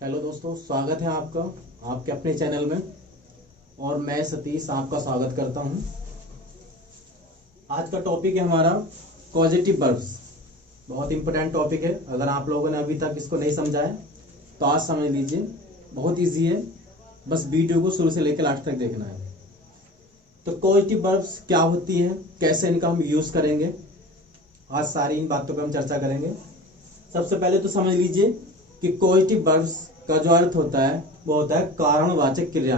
Hello दोस्तों, स्वागत है आपका आपके अपने चैनल में। और मैं सतीश आपका स्वागत करता हूं। आज का टॉपिक है हमारा कॉजेटिव वर्ब्स। बहुत इंपॉर्टेंट टॉपिक है। अगर आप लोगों ने अभी तक इसको नहीं समझा है तो आज समझ लीजिए। बहुत इजी है, बस वीडियो को शुरू से लेकर लास्ट तक देखना है। तो कॉजेटिव वर्ब्स क्या होती है, कैसे इनका हम यूज करेंगे, आज सारी इन बातों पर हम चर्चा करेंगे। सबसे पहले तो समझ लीजिए कि कॉजेटिव वर्ब्स का जो अर्थ होता है वो होता है कारणवाचक क्रिया।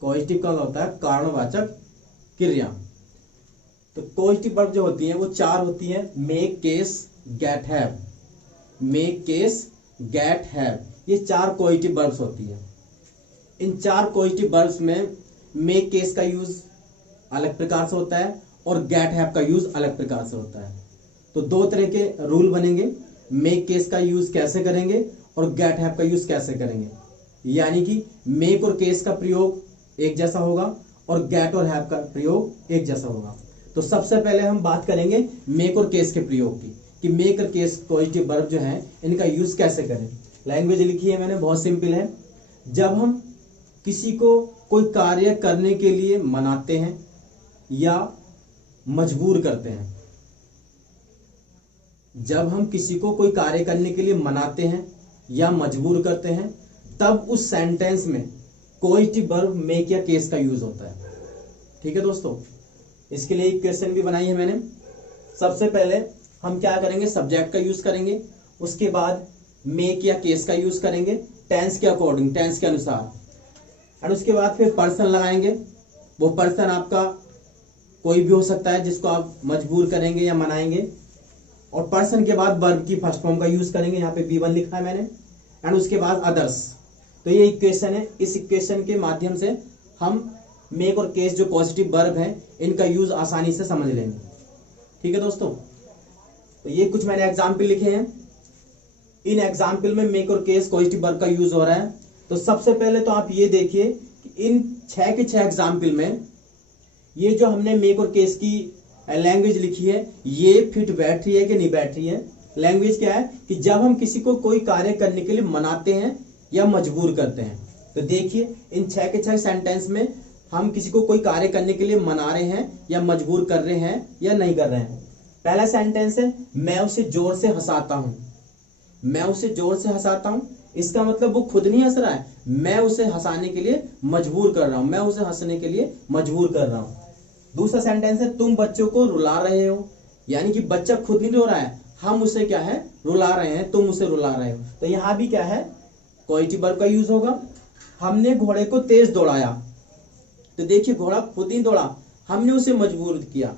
कॉजेटिव का होता है कारणवाचक क्रिया। तो कॉजेटिव वर्ब जो होती है वो चार होती है: make, cause, get, have. Make, cause, get, have, ये चार कॉजेटिव वर्ब्स होती है। इन चार कॉजेटिव वर्ब्स में मेक, केस का यूज अलग प्रकार से होता है और गेट, हैव का यूज अलग प्रकार से होता है। तो दो तरह के रूल बनेंगे, मेक, केस का यूज कैसे करेंगे और गेट, हैव का यूज कैसे करेंगे। यानी कि मेक और केस का प्रयोग एक जैसा होगा और गेट और हैव का प्रयोग एक जैसा होगा। तो सबसे पहले हम बात करेंगे मेक और केस के प्रयोग की, कि मेक और केस पॉजिटिव वर्ब जो है इनका यूज कैसे करें। लैंग्वेज लिखी है मैंने, बहुत सिंपल है। जब हम किसी को कोई कार्य करने के लिए मनाते हैं या मजबूर करते हैं, जब हम किसी को कोई कार्य करने के लिए मनाते हैं या मजबूर करते हैं, तब उस सेंटेंस में कॉजेटिव वर्ब मेक या केस का यूज होता है। ठीक है दोस्तों, इसके लिए एक क्वेश्चन भी बनाई है मैंने। सबसे पहले हम क्या करेंगे, सब्जेक्ट का यूज करेंगे, उसके बाद मेक या केस का यूज करेंगे टेंस के अकॉर्डिंग, टेंस के अनुसार, और उसके बाद फिर पर्सन लगाएंगे। वो पर्सन आपका कोई भी हो सकता है जिसको आप मजबूर करेंगे या मनाएंगे। और पर्सन के बाद वर्ब की फर्स्ट फॉर्म का यूज करेंगे, यहाँ पे V1 लिखा है मैंने, एंड उसके बाद अदर्स। तो ये इक्वेशन है। इस इक्वेशन के माध्यम से हम मेक और केस जो पॉजिटिव वर्ब है इनका यूज आसानी से समझ लेंगे। ठीक है दोस्तों, तो ये कुछ मैंने एग्जाम्पल लिखे हैं। इन एग्जाम्पल में मेक और केस पॉजिटिव वर्ब का यूज हो रहा है। तो सबसे पहले तो आप ये देखिए कि इन 6 के 6 एग्जाम्पल में ये जो हमने मेक और केस की लैंग्वेज लिखी है ये फिट बैठ रही है कि नहीं बैठ रही है। लैंग्वेज क्या है कि जब हम किसी को कोई कार्य करने के लिए मनाते हैं या मजबूर करते हैं। तो देखिए इन 6 के 6 सेंटेंस में हम किसी को कोई कार्य करने के लिए मना रहे हैं या मजबूर कर रहे हैं या नहीं कर रहे हैं। पहला सेंटेंस है, मैं उसे जोर से हंसाता हूं। मैं उसे जोर से हंसाता हूं, इसका मतलब वो खुद नहीं हंस रहा है, मैं उसे हंसाने के लिए मजबूर कर रहा हूं, मैं उसे हंसने के लिए मजबूर कर रहा हूं। दूसरा सेंटेंस है, तुम बच्चों को रुला रहे हो। यानी कि बच्चा खुद नहीं रो रहा है, हम उसे क्या है रुला रहे हैं, तुम उसे रुला रहे हो। तो यहां भी क्या है, पॉजिटिव वर्ब का यूज होगा। हमने घोड़े को तेज दौड़ाया। तो देखिए घोड़ा खुद नहीं दौड़ा, हमने उसे मजबूर किया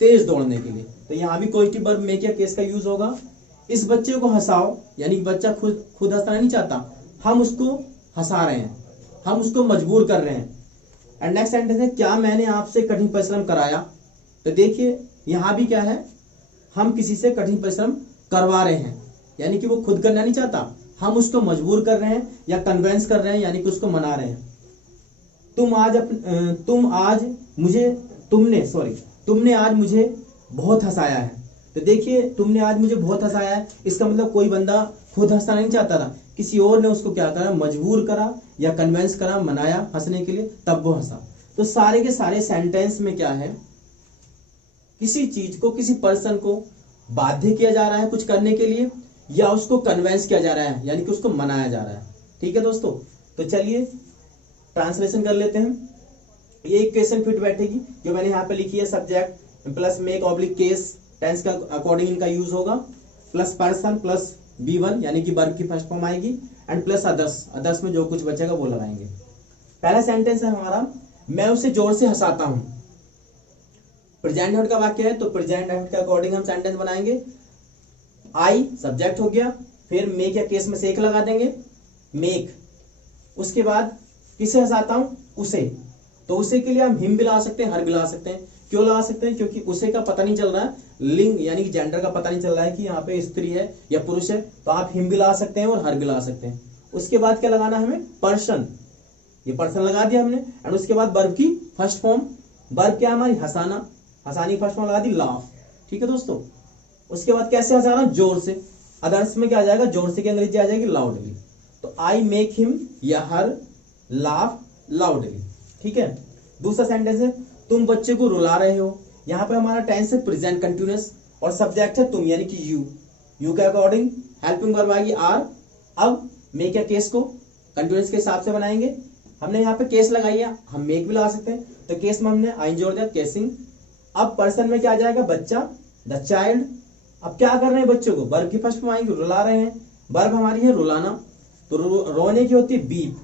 तेज दौड़ने के लिए। तो यहां भी पॉजिटिव वर्ब मेक या केस का यूज होगा। इस बच्चे को हंसाओ, यानी कि बच्चा खुद हंसना नहीं चाहता, हम उसको हंसा रहे हैं, हम उसको मजबूर कर रहे हैं। एंड नेक्स्ट सेंटेंस है, क्या मैंने आपसे कठिन परिश्रम कराया। तो देखिए यहां भी क्या है, हम किसी से कठिन परिश्रम करवा रहे हैं, यानी कि वो खुद करना नहीं चाहता, हम उसको मजबूर कर रहे हैं या कन्वेंस कर रहे हैं, यानी कि उसको मना रहे हैं। तुमने आज मुझे बहुत हंसाया है। तो देखिए तुमने आज मुझे बहुत हंसाया है, इसका मतलब कोई बंदा खुद हंसना नहीं चाहता था, किसी और ने उसको क्या करा, मजबूर करा या कन्वेंस करा, मनाया हंसने के लिए, तब वो हंसा। तो सारे के सारे सेंटेंस में क्या है, किसी चीज को, किसी पर्सन को बाध्य किया जा रहा है कुछ करने के लिए या उसको कन्वेंस किया जा रहा है, यानी कि उसको मनाया जा रहा है। ठीक है दोस्तों, तो चलिए ट्रांसलेशन कर लेते हैं। ये इक्वेशन फिट बैठेगी जो मैंने यहाँ पे लिखी है, subject plus make oblique case, tense का अकॉर्डिंग इनका यूज होगा, प्लस पर्सन प्लस V1 यानी कि वर्ब की फर्स्ट फॉर्म आएगी, एंड प्लस अदर्स, अदर्स में जो कुछ बचेगा वो लगाएंगे। पहला सेंटेंस है हमारा, मैं उसे जोर से हंसाता हूं। प्रेजेंट हेड का वाक्य है, तो प्रेजेंट हेड के अकॉर्डिंग हम सेंटेंस बनाएंगे। आई सब्जेक्ट हो गया, फिर मेक या केस में से एक लगा देंगे, मेक। उसके बाद किसे हंसाता हूं, उसे। तो उसे के लिए हम हिम भी ला सकते हैं, हर भी ला सकते हैं। क्यों लगा सकते हैं, क्योंकि उसे का पता नहीं चल रहा है, लिंग यानी कि जेंडर का पता नहीं चल रहा है कि यहाँ पे स्त्री है या पुरुष है, तो आप हिम भी ला सकते हैं और हर भी ला सकते हैं। उसके बाद क्या लगाना है हमें, पर्सन। ये पर्सन लगा दिया हमने, एंड उसके बाद वर्ब की फर्स्ट फॉर्म, वर्ब क्या हमारी हंसाना, हंसानी फर्स्ट फॉर्म लगा दी लाफ। ठीक है दोस्तों, उसके बाद कैसे हंसाना, जोर से। अदर्स में क्या आ जाएगा, जोर से की अंग्रेजी आ जाएगी लाउडली। तो आई मेक हिम या हर लाफ लाउडली। ठीक है। दूसरा सेंटेंस है तुम बच्चे को रुला रहे हो। यहाँ पे हमारा टेंस है प्रेजेंट कंटिन्यूअस और सब्जेक्ट है तुम यानी कि यू के अकॉर्डिंग हेल्पिंग वर्ब आएगी आर। अब मेक या केस को कंटिन्यूअस के हिसाब से बनाएंगे। हमने यहाँ पे केस लगाई है, हम मेक भी लगा सकते हैं, तो केस में हमने आई जोड़ दिया केसिंग। अब पर्सन में क्या आ जाएगा बच्चा द चाइल्ड। अब क्या कर रहे हैं बच्चों को, वर्ब की फर्स्ट फॉर्म आएगी रुला रहे हैं, वर्ब हमारी है रुलाना, तो रोने की होती है बीप,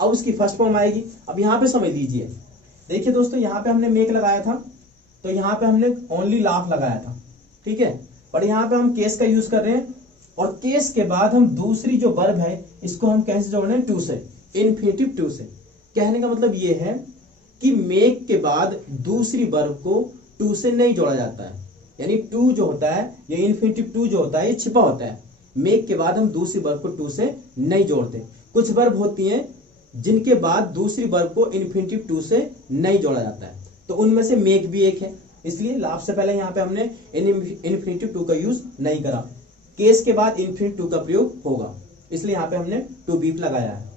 अब उसकी फर्स्ट फॉर्म आएगी। अब यहाँ पे समझ लीजिए, देखिए दोस्तों यहाँ पे हमने मेक लगाया था तो यहाँ पे हमने ओनली लाफ लगाया था, ठीक है, पर यहाँ पे हम केस का यूज कर रहे हैं और केस के बाद हम दूसरी जो वर्ब है इसको हम कैसे जोड़ रहे हैं टू से, इन्फिनिटिव टू से। कहने का मतलब ये है कि मेक के बाद दूसरी वर्ब को टू से नहीं जोड़ा जाता है, यानी टू जो होता है ये इन्फिनिटिव टू जो होता है ये छिपा होता है। मेक के बाद हम दूसरी वर्ब को टू से नहीं जोड़ते। कुछ वर्ब होती हैं जिनके बाद दूसरी वर्ब को इन्फिनिटिव टू से नहीं जोड़ा जाता है, तो उनमें से मेक भी एक है, इसलिए लाभ से पहले यहाँ पे हमने इन्फिनिटिव टू का यूज नहीं करा। केस के बाद इन्फिनिटिव टू का प्रयोग होगा, इसलिए यहाँ पे हमने टू बीप लगाया है।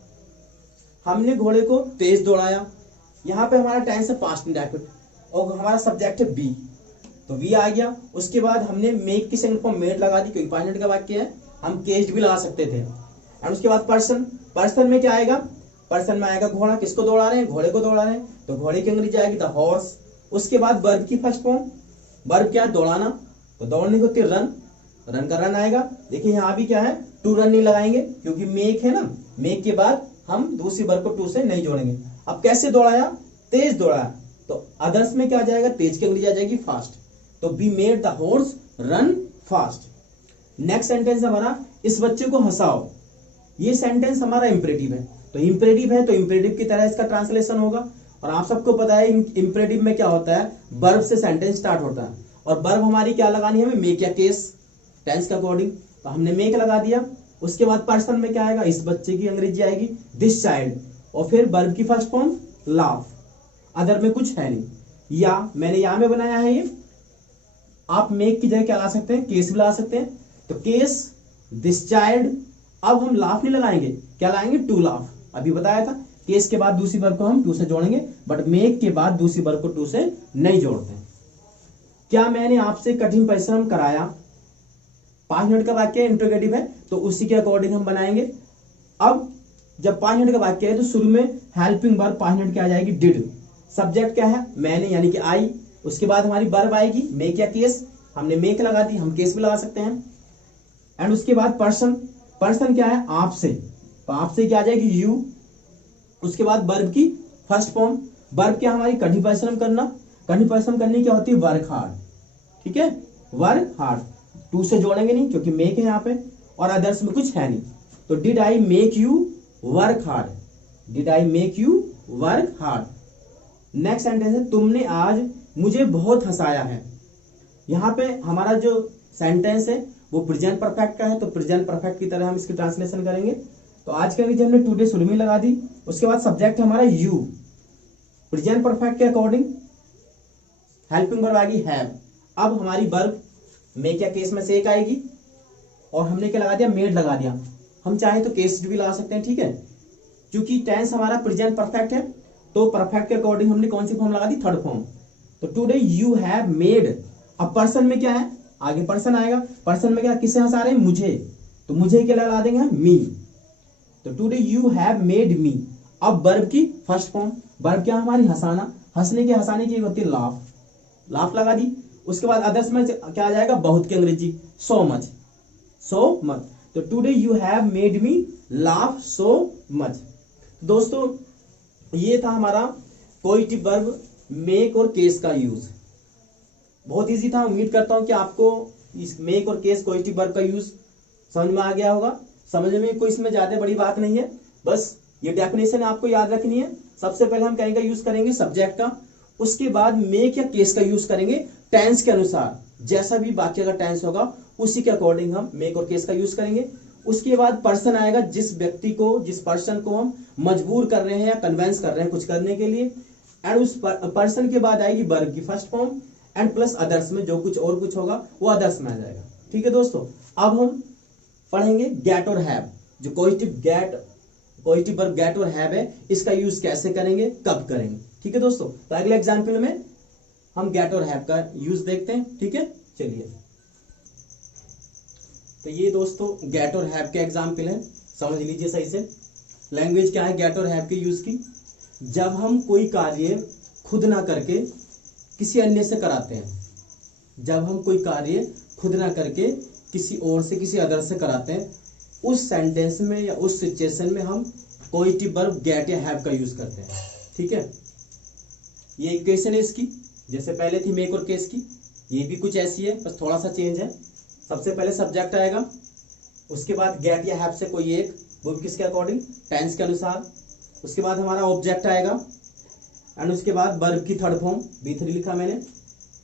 हमने घोड़े को तेज दौड़ाया, यहाँ पे हमारा टेंस है पास्ट इंडेफिनिट और हमारा सब्जेक्ट है बी, तो वी आ गया। उसके बाद हमने मेक की सेकंड फॉर्म मेड लगा दी क्योंकि 5 मिनट का वाक्य है, हम केस्ड भी लगा सकते थे। और उसके बाद पर्सन, पर्सन में क्या आएगा, पर्सन में आएगा घोड़ा, किसको दौड़ा रहे हैं, घोड़े को दौड़ा रहे हैं, तो घोड़े की अंग्रेजी आएगी द हॉर्स। उसके बाद वर्ब की फर्स्ट फॉर्म, वर्ब क्या है दौड़ाना, तो दौड़ने की होती है रन, रन का रन आएगा। देखिए यहाँ भी क्या है टू रन नहीं लगाएंगे क्योंकि मेक है ना, मेक के बाद हम दूसरी वर्ब को टू से नहीं जोड़ेंगे। अब कैसे दौड़ाया, तेज दौड़ाया, तो अदर्स में क्या आ जाएगा, तेज की अंग्रेजी आ जाएगी फास्ट, तो be made the horse run fast. Next sentence हमारा इस बच्चे को हंसाओ, ये सेंटेंस हमारा इंपरेटिव है, तो इंपरेटिव है तो इंपरेटिव की तरह इसका ट्रांसलेशन होगा। और आप सबको पता है इंपरेटिव में क्या होता है, वर्ब से सेंटेंस स्टार्ट होता है और वर्ब हमारी क्या लगानी है हमें, मेक या केस, टेंस के अकॉर्डिंग, तो हमने मेक लगा दिया। उसके बाद पर्सन में क्या आएगा, इस बच्चे की अंग्रेजी आएगी दिस चाइल्ड, और फिर वर्ब की फर्स्ट फॉर्म लाफ, अदर में कुछ है नहीं। या मैंने यहाँ में बनाया है ये, आप मेक की जगह क्या ला सकते हैं, केस भी ला सकते हैं, तो केस दिस चाइल्ड। अब हम लाफ नहीं लगाएंगे, क्या लाएंगे टू लाफ, अभी बताया था केस के बाद दूसरी वर्ब को हम टू से जोड़ेंगे, बट मेक के बाद दूसरी वर्ब को टू से नहीं जोड़ते। क्या मैंने आपसे कठिन परिश्रम कराया, 5 मिनट का वाक्य इंट्रोगेटिव है तो उसी के अकॉर्डिंग हम बनाएंगे। अब जब 5 मिनट का वाक्य है तो शुरू में हेल्पिंग वर्ब 5 मिनट की आ जाएगी डिड, सब्जेक्ट क्या है मैंने यानी कि आई, उसके बाद हमारी वर्ब आएगी मेक या केस, हमने मेक लगा दी, हम केस भी लगा सकते हैं। एंड उसके बाद पर्सन, पर्सन क्या है आपसे, तो आपसे क्या आ जाएगी यू। उसके बाद वर्ब की फर्स्ट फॉर्म, वर्ब क्या हमारी कठिन परिश्रम करना, कठिन परिश्रम करने क्या होती है वर्क हार्ड, ठीक है, वर्क हार्ड, टू से जोड़ेंगे नहीं क्योंकि मेक है यहाँ पे और अदर्स में कुछ है नहीं, तो did I make you work hard, did I make you work hard. Next sentence है तुमने आज मुझे बहुत हंसाया है। यहाँ पे हमारा जो सेंटेंस है वो प्रेजेंट परफेक्ट का है, तो प्रेजेंट परफेक्ट की तरह हम इसकी ट्रांसलेशन करेंगे। तो आज के लिए हमने टुडे शुरू में लगा दी। उसके बाद सब्जेक्ट हमारा यू, प्रेजेंट परफेक्ट के अकॉर्डिंग हेल्पिंग वर्ब आएगी हैव। अब हमारी वर्ब मेक या केस में से एक आएगी और हमने क्या लगा दिया मेड लगा दिया, हम चाहे तो केस भी लगा सकते हैं, ठीक है, क्योंकि टेंस हमारा प्रेजेंट परफेक्ट है तो परफेक्ट के अकॉर्डिंग हमने कौन सी फॉर्म लगा दी, थर्ड फॉर्म, तो टुडे यू हैव मेड। अब पर्सन में क्या है, आगे पर्सन आएगा, पर्सन में क्या किससे हंसा रहे हैं, मुझे, तो मुझे क्या लगा देंगे मी, तो today you have made me. अब वर्ब की फर्स्ट फॉर्म, वर्ब क्या हमारी हंसाना, हंसने के हंसाने की होती है लाफ, लाफ लगा दी। उसके बाद अदर्स में क्या आ जाएगा, बहुत की अंग्रेजी सो मच, सो मच, तो today you have made me laugh so much. दोस्तों ये था हमारा कोएक्टिव वर्ब मेक और केस का यूज, बहुत इजी था। उम्मीद करता हूं कि आपको इस मेक और केस कोएक्टिव वर्ब का यूज समझ में आ गया होगा। समझने में कोई इसमें ज्यादा बड़ी बात नहीं है, बस ये डेफिनेशन आपको याद रखनी है। सबसे पहले हम कहीं का यूज करेंगे सब्जेक्ट का, उसके बाद मेक या केस का यूज करेंगे टेंस के अनुसार, जैसा भी वाक्य का टेंस होगा उसी के अकॉर्डिंग हम मेक और केस का यूज करेंगे। उसके बाद पर्सन आएगा, जिस व्यक्ति को, जिस पर्सन को हम मजबूर कर रहे हैं या कन्वेंस कर रहे हैं कुछ करने के लिए, एंड उस पर्सन के बाद आएगी वर्ब की first form and plus others में जो कुछ और कुछ होगा वो अदर्स में आ जाएगा, ठीक है दोस्तों। अब हम पढ़ेंगे गेट और हैव। जो कोएक्टिव वर्ब गेट और हैव है, इसका यूज कैसे करेंगे, कब करेंगे। ठीक है दोस्तों, तो अगले एग्जाम्पल में हम गेट और हैव का यूज देखते हैं। ठीक है, चलिए। तो ये दोस्तों गेट और हैव के एग्जाम्पल है, समझ लीजिए सही से। लैंग्वेज क्या है गेट और हैव के यूज की, जब हम कोई कार्य खुद ना करके किसी अन्य से कराते हैं, जब हम कोई कार्य खुद ना करके किसी और से, किसी अदर से कराते हैं, उस सेंटेंस में या उस सिचुएशन में हम कोएक्टिव वर्ब गेट या हैव का यूज करते हैं। ठीक है, ये इक्वेशन है इसकी, जैसे पहले थी मेक और केस की, ये भी कुछ ऐसी है, बस थोड़ा सा चेंज है। सबसे पहले सब्जेक्ट आएगा, उसके बाद गेट या हैव से कोई एक, वो भी किसके अकॉर्डिंग, टेंस के अनुसार। उसके बाद हमारा ऑब्जेक्ट आएगा, एंड उसके बाद वर्ब की थर्ड फॉर्म, B3 लिखा मैंने।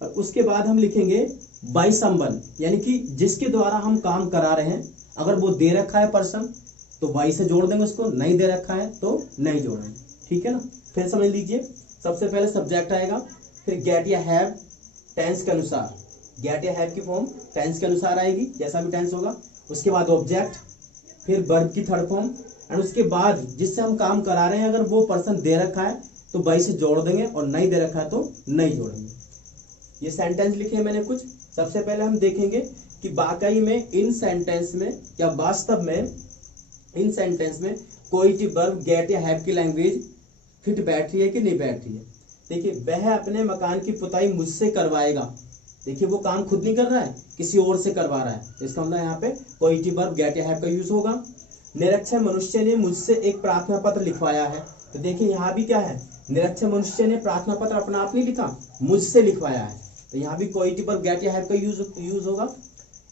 और उसके बाद हम लिखेंगे बाय समवन, यानी कि जिसके द्वारा हम काम करा रहे हैं। अगर वो दे रखा है पर्सन तो बाई से जोड़ देंगे उसको, नहीं दे रखा है तो नहीं जोड़ेंगे। ठीक है ना, फिर समझ लीजिए। सबसे पहले सब्जेक्ट आएगा, फिर गेट या हैव टेंस के अनुसार, गेट या हैव की फॉर्म टेंस के अनुसार आएगी, जैसा भी टेंस होगा। उसके बाद ऑब्जेक्ट, फिर वर्ब की थर्ड फॉर्म, एंड उसके बाद जिससे हम काम करा रहे हैं अगर वो पर्सन दे रखा है तो बाई से जोड़ देंगे, और नहीं दे रखा है तो नहीं जोड़ेंगे। ये सेंटेंस लिखे मैंने कुछ। सबसे पहले हम देखेंगे कि वाकई में इन सेंटेंस में या वास्तव में इन सेंटेंस में कोएक्टिव वर्ब गेट या हैव की लैंग्वेज फिट बैठ रही है कि नहीं बैठ रही है। देखिए, वह अपने मकान की पुताई मुझसे करवाएगा। देखिए, वो काम खुद नहीं कर रहा है, किसी और से करवा रहा है। इसका मतलब यहाँ पे कोएक्टिव वर्ब गेट या हैव का यूज होगा। निरक्षर मनुष्य ने मुझसे एक प्रार्थना पत्र लिखवाया है। तो देखिए यहाँ भी क्या है, निरक्षर मनुष्य ने प्रार्थना पत्र अपना आप नहीं लिखा, मुझसे लिखवाया है। तो यहाँ भी कोएक्टिव वर्ब गेट या हैव का यूज होगा।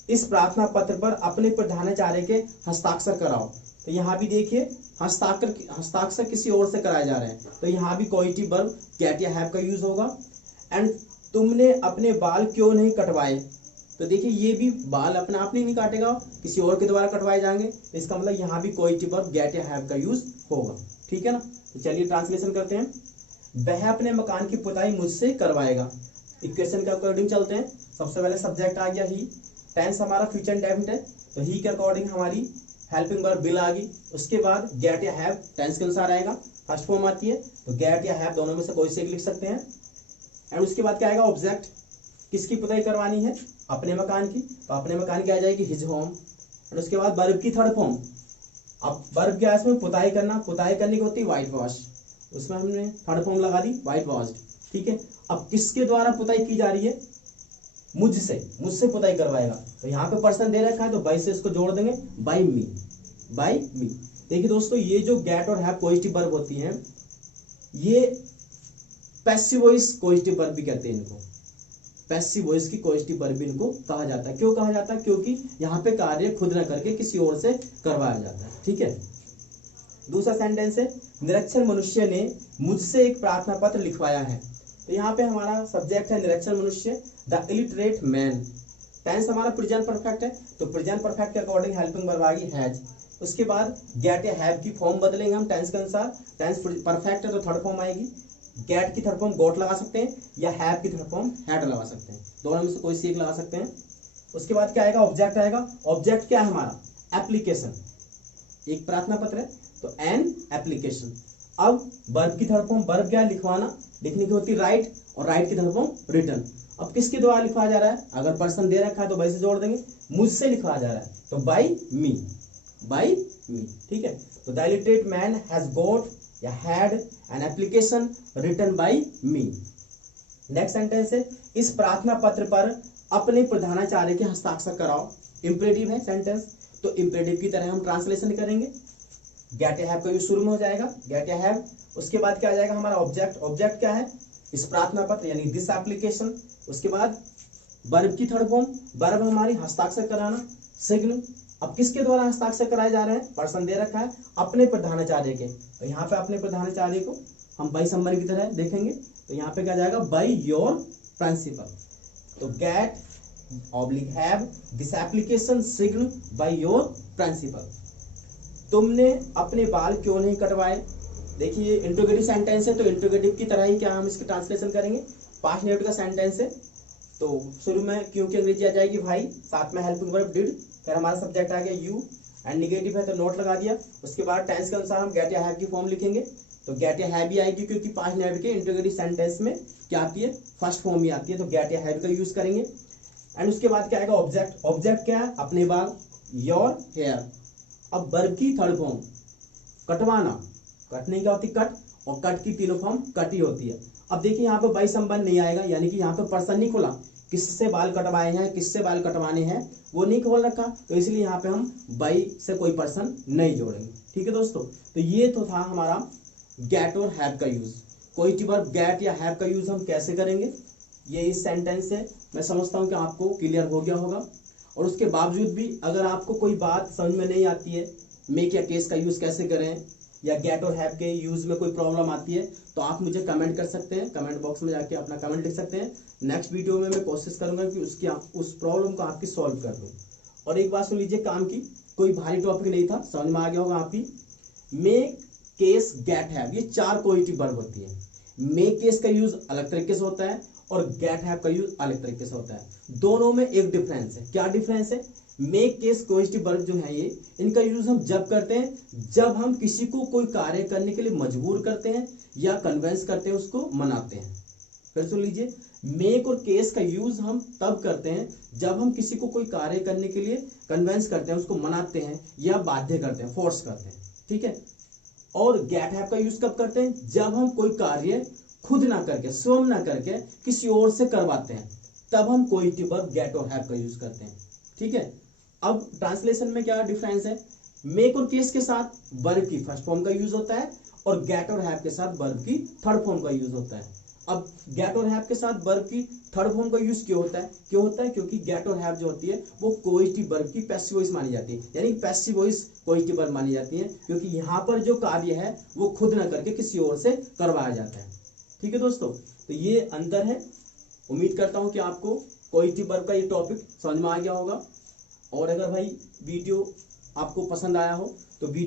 इस प्रार्थना पत्र पर अपने प्रधानाचार्य के हस्ताक्षर कराओ। तो यहाँ भी देखिए हस्ताक्षर किसी और से कराए जा रहे हैं, तो यहाँ भी कोएक्टिव वर्ब गेट या हैव का यूज होगा। एंड तुमने अपने बाल क्यों नहीं कटवाए। तो देखिए ये भी बाल अपने आप नहीं काटेगा, किसी और के द्वारा कटवाए जाएंगे। तो इसका मतलब यहाँ भी कोएक्टिव वर्ब गेट या हैव का यूज होगा। ठीक है ना, तो चलिए ट्रांसलेशन करते हैं। वह अपने मकान की पुताई मुझसे करवाएगा। इक्वेशन के अकॉर्डिंग चलते हैं। सबसे पहले सब्जेक्ट आ गया ही, टेंस हमारा फ्यूचर इंडेफिनिट है, तो ही के अकॉर्डिंग हमारी हेल्पिंग वर्ब विल आ गई। उसके बाद गेट या हैव टेंस के अनुसार आएगा, फर्स्ट फॉर्म आती है, तो गेट या हैव दोनों में से कोई से एक लिख सकते हैं। एंड उसके बाद क्या आएगा, ऑब्जेक्ट, किसकी पुताई करवानी है, अपने मकान की, तो अपने मकान की आ जाएगी हिज होम। एंड उसके बाद वर्ब की थर्ड फॉर्म, अब वर्ब क्या है इसमें, पुताई करना, पुताई करने की होती है व्हाइट वॉश, उसमें हमने थर्ड फॉर्म लगा दी व्हाइट वॉश्ड। ठीक है, अब किसके द्वारा पुताई की जा रही है, मुझसे पुताई करवाएगा। तो यहाँ पे पर्सन दे रखा है तो बाई से इसको जोड़ देंगे, बाई मी। देखिए दोस्तों, ये जो गेट और हैव कोएक्टिव वर्ब होती हैं, ये पैसिव वॉइस कोएक्टिव वर्ब भी कहते हैं इनको, पैसिव वॉइस की कोएक्टिव वर्ब भी इनको कहा जाता है। क्यों कहा जाता है, क्योंकि यहाँ पे कार्य खुद न करके किसी और से करवाया जाता है। ठीक है, दूसरा सेंटेंस है, निरक्षर मनुष्य ने मुझसे एक प्रार्थना पत्र लिखवाया है। तो यहाँ पे हमारा सब्जेक्ट है निरक्षर मनुष्य, द इलिटरेट मैन। टेंस हमारा प्रेजेंट परफेक्ट है, तो प्रेजेंट परफेक्ट के अकॉर्डिंग हेल्पिंग वर्ब आ गई हैज। उसके बाद गेट या हैव की फॉर्म बदलेंगे हम टेंस के अनुसार। टेंस परफेक्ट है तो थर्ड फॉर्म आएगी, गेट की थर्ड फॉर्म गोट लगा सकते हैं या हैव की थर्ड फॉर्म हैड लगा सकते हैं, दोनों में से कोई सी एक लगा सकते हैं। उसके बाद क्या आएगा, ऑब्जेक्ट आएगा। ऑब्जेक्ट क्या है हमारा, एप्लीकेशन, एक प्रार्थना पत्र है तो एन एप्लीकेशन। अब वर्ब की थर्ड फॉर्म, वर्ब क्या है, लिखवाना, लिखने की होती है राइट, और राइट की थर्ड फॉर्म रिटर्न। अब किसके द्वारा लिखवाया जा रहा है, अगर पर्सन दे रखा है तो बाई से जोड़ देंगे, मुझसे लिखवाया जा रहा है तो बाई मी। ठीक है, तो the illiterate man has got या had an application written by me. Next sentence है, इस प्रार्थना पत्र पर अपने प्रधानाचार्य के हस्ताक्षर कराओ। इंपरेटिव है सेंटेंस, तो इंपरेटिव की तरह हम ट्रांसलेशन करेंगे। गेट या हैव का यूज शुरू में हो जाएगा, गेट या हैव। उसके बाद क्या आ जाएगा हमारा ऑब्जेक्ट, ऑब्जेक्ट क्या है, इस प्रार्थना पत्र यानी दिस एप्लीकेशन। उसके बाद वर्ब की थर्ड फॉर्म, वर्ब हमारी हस्ताक्षर कराना, सिग्न। अब किसके द्वारा हस्ताक्षर कराए जा रहे हैं, पर्सन दे रखा है अपने प्रधानाचार्य के, तो यहाँ पे अपने प्रधानाचार्य को हम बाई समवन की तरह देखेंगे, तो यहाँ पे क्या जाएगा, बाई योर प्रिंसिपल। तो get oblique have this application sign by your principal. तुमने अपने बाल क्यों नहीं कटवाए। देखिए इंट्रोगेटिव सेंटेंस है, तो इंट्रोगेटिव की तरह ही क्या हम इसकी ट्रांसलेशन करेंगे। पास्ट नेगेटिव का सेंटेंस है, तो शुरू में क्यों की अंग्रेजी आ जाएगी भाई, साथ में हेल्पिंग वर्ब डिड, फिर हमारा सब्जेक्ट आ गया यू, एंड निगेटिव है तो नॉट लगा दिया। उसके बाद टेंस के अनुसार हम गेट या हैव की फॉर्म लिखेंगे, तो गेट या हैव भी आएगी क्योंकि पास्ट नेवर के इंटीग्रेटिव सेंटेंस में क्या आती है, फर्स्ट फॉर्म ही आती है, तो गेट या हैव का यूज करेंगे। एंड उसके बाद क्या आएगा, ऑब्जेक्ट। ऑब्जेक्ट क्या है, अपने बाल, योर हेयर। अब वर्ब की थर्ड फॉर्म कटवाना, कटने क्या होती कट, और कट की तीनों फॉर्म कट ही होती है। अब देखिए यहाँ पे बाई संबंध नहीं आएगा, यानी कि यहाँ पे पर्सन नहीं खोला, किससे बाल कटवाए हैं, किससे बाल कटवाने हैं वो नहीं खोल रखा, तो इसलिए यहाँ पे हम बाई से कोई पर्सन नहीं जोड़ेंगे। ठीक है दोस्तों, तो ये तो था हमारा गेट और हैव का यूज। कोई वर्ब गेट या हैव का यूज हम कैसे करेंगे, ये इस सेंटेंस से मैं समझता हूँ कि आपको क्लियर हो गया होगा। और उसके बावजूद भी अगर आपको कोई बात समझ में नहीं आती है, मेक या केस का यूज कैसे करें, या गेट और हैव के यूज में कोई प्रॉब्लम आती है, तो आप मुझे कमेंट कर सकते हैं, कमेंट बॉक्स में जाके अपना कमेंट लिख सकते हैं। नेक्स्ट वीडियो में मैं कोशिश करूंगा कि उस प्रॉब्लम को आपकी सॉल्व कर दूं। और एक बात सुन लीजिए काम की, कोई भारी टॉपिक नहीं था, समझ में आ गया होगा आपकी। मेक, केस, गेट, हैव, ये चार कोएक्टिव वर्ब होती है। मेक केस का यूज अलग तरीके से होता है और गेट हैव का यूज अलग तरीके से होता है। दोनों में एक डिफरेंस है। क्या डिफरेंस है, मेक केस कोएक्टिव वर्ब जो है ये, इनका यूज हम जब करते हैं जब हम किसी को कोई कार्य करने के लिए मजबूर करते हैं या कन्विंस करते हैं, उसको मनाते हैं। फिर सुन लीजिए, मेक और केस का यूज हम तब करते हैं जब हम किसी को कोई कार्य करने के लिए कन्विंस करते हैं, उसको मनाते हैं या बाध्य करते हैं, फोर्स करते हैं। ठीक है। और गेट हैव का यूज कब करते हैं, जब हम कोई कार्य खुद ना करके, स्वयं ना करके किसी और से करवाते हैं, तब हम कोएक्टिव वर्ब गेट और हैव का यूज करते हैं। ठीक है। अब ट्रांसलेशन में क्या डिफरेंस है, मेक और केस के साथ वर्ब की फर्स्ट फॉर्म का यूज होता है और गेट और हैव के साथ वर्ब की थर्ड फॉर्म का यूज होता है। अब गेट और हैव के साथ वर्ब की थर्ड फॉर्म का यूज क्यों होता है, क्योंकि गेट और हैव जो होती है वो कोएक्टिव वर्ब की पैसिव वॉइस मानी जाती है, यानी पैसिव वॉइस कोएक्टिव वर्ब मानी जाती है, क्योंकि यहाँ पर जो कार्य है वो खुद ना करके किसी और से करवाया जाता है। ठीक है दोस्तों, तो ये अंतर है। उम्मीद करता हूं कि आपको कोएक्टिव वर्ब का ये टॉपिक समझ में आ गया होगा। और अगर भाई वीडियो आपको पसंद आया हो तो